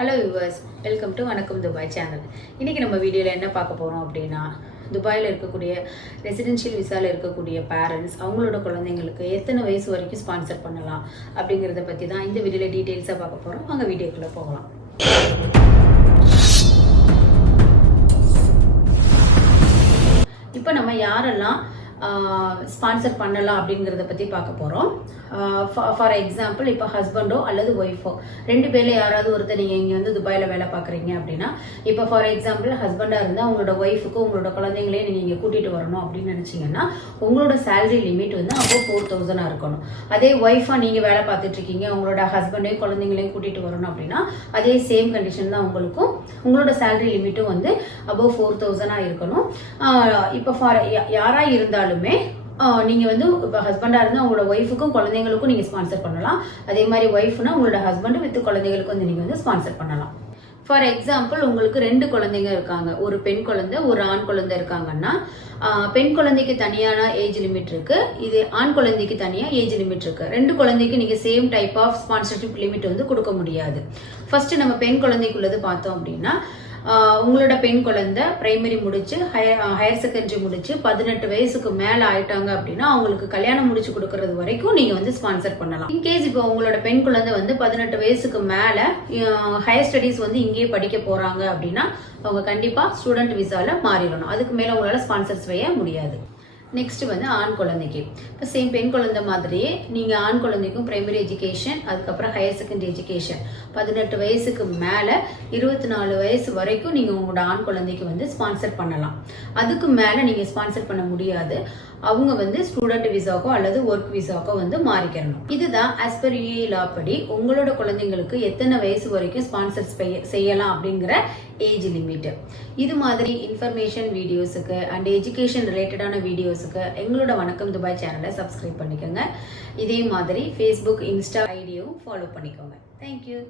Hello viewers, welcome to வணக்கம் Dubai channel. இன்றைக்கி நம்ம வீடியோவில் என்ன பார்க்க போகிறோம் அப்படின்னா, துபாயில் இருக்கக்கூடிய ரெசிடென்ஷியல் விசாவில் இருக்கக்கூடிய பேரண்ட்ஸ் அவங்களோட குழந்தைங்களுக்கு எத்தனை வயசு வரைக்கும் ஸ்பான்சர் பண்ணலாம் அப்படிங்கிறத பற்றி தான் இந்த வீடியோவில் டீட்டெயில்ஸாக பார்க்க போகிறோம். வாங்க வீடியோக்குள்ளே போகலாம். இப்போ நம்ம யாரெல்லாம் ஸ்பான்சர் பண்ணலாம் அப்படிங்கிறத பற்றி பார்க்க போகிறோம். ஃபார் எக்ஸாம்பிள், இப்போ ஹஸ்பண்டோ அல்லது ஒய்ஃபோ ரெண்டு பேரில் யாராவது ஒருத்தர் நீங்கள் இங்கே வந்து துபாயில் வேலை பார்க்குறீங்க அப்படின்னா, இப்போ ஃபார் எக்ஸாம்பிள் ஹஸ்பண்டாக இருந்தால் உங்களோட ஒய்ஃபுக்கு உங்களோட குழந்தைங்களையும் நீங்கள் இங்கே கூட்டிகிட்டு வரணும் அப்படின்னு நினச்சிங்கன்னா உங்களோட சேலரி லிமிட் வந்து அப்போ 4000 இருக்கணும். அதே ஒய்ஃபாக நீங்கள் வேலை பார்த்துட்ருக்கீங்க, உங்களோட ஹஸ்பண்டையும் குழந்தைங்களையும் கூட்டிகிட்டு வரணும் அப்படின்னா அதே சேம் கண்டிஷன் தான் உங்களுக்கும். உங்களோட சேலரி லிமிட்டும் வந்து அபோவ் 4000 இருக்கணும். இப்போ ஃபார் யாராக இருந்தாலும் நீங்க வந்து இப்போ ஹஸ்பண்டா இருந்தா உங்களோட ஒய்ஃபுக்கும் குழந்தைங்களுக்கும் நீங்க ஸ்பான்சர் பண்ணலாம். அதே மாதிரி ஒய்ஃப்னா உங்களோட ஹஸ்பண்ட் வித் குழந்தைகளுக்கு வந்து நீங்க வந்து ஸ்பான்சர் பண்ணலாம். ஃபார் எக்ஸாம்பிள், உங்களுக்கு 2 குழந்தைங்க இருக்காங்க, ஒரு பெண் குழந்தை ஒரு ஆண் குழந்தை இருக்காங்கன்னா, பெண் குழந்தைக்கு தனியான ஏஜ் லிமிட் இருக்கு, இது ஆண் குழந்தைக்கு தனியா ஏஜ் லிமிட் இருக்கு. 2 குழந்தைக்கு நீங்க same type of sponsorship limit வந்து கொடுக்க முடியாது. ஃபர்ஸ்ட் நம்ம பெண் குழந்தைக்குள்ளது பார்த்தோம் அப்படின்னா, உங்களோட பெண் குழந்தை பிரைமரி முடிச்சு ஹையர் செகண்டரி முடிச்சு 18 வயசுக்கு மேல ஆயிட்டாங்க அப்படின்னா அவங்களுக்கு கல்யாணம் முடிச்சு கொடுக்கறது வரைக்கும் நீங்க வந்து ஸ்பான்சர் பண்ணலாம். இன்கேஸ் இப்போ உங்களோட பெண் குழந்தை வந்து 18 வயசுக்கு மேல ஹையர் ஸ்டடீஸ் வந்து இங்கேயே படிக்க போறாங்க அப்படின்னா அவங்க கண்டிப்பா ஸ்டூடெண்ட் விசால மாறிடணும். அதுக்கு மேல உங்களால ஸ்பான்சர்ஸ் செய்ய முடியாது. நெக்ஸ்ட் வந்து ஆண் குழந்தைக்கு இப்போ சேம் பெண் குழந்தை மாதிரியே நீங்கள் ஆண் குழந்தைக்கும் பிரைமரி எஜுகேஷன், அதுக்கப்புறம் ஹையர் செகண்டரி எஜுகேஷன் 18 வயசுக்கு மேலே 24 வயசு வரைக்கும் நீங்கள் உங்களோட ஆண் குழந்தைக்கு வந்து ஸ்பான்சர் பண்ணலாம். அதுக்கு மேலே நீங்கள் ஸ்பான்சர் பண்ண முடியாது. அவங்க வந்து ஸ்டூடெண்ட் விசாக்கோ அல்லது ஒர்க் விசாக்கோ வந்து மாறிக்கிறணும். இதுதான் ஆஸ் பர் யுஏஇ லா படி உங்களோட குழந்தைங்களுக்கு எத்தனை வயசு வரைக்கும் ஸ்பான்சர் செய்யலாம் அப்படிங்கிற ஏஜ் லிமிட். இது மாதிரி இன்ஃபர்மேஷன் வீடியோஸுக்கு அண்ட் எஜுகேஷன் ரிலேட்டடான வீடியோஸுக்கு எங்களோட வணக்கம் துபாய் சேனலை சப்ஸ்கிரைப் பண்ணிக்கோங்க. இதே மாதிரி ஃபேஸ்புக், இன்ஸ்டா ஐடியும் ஃபாலோ பண்ணிக்கோங்க. தேங்க்யூ.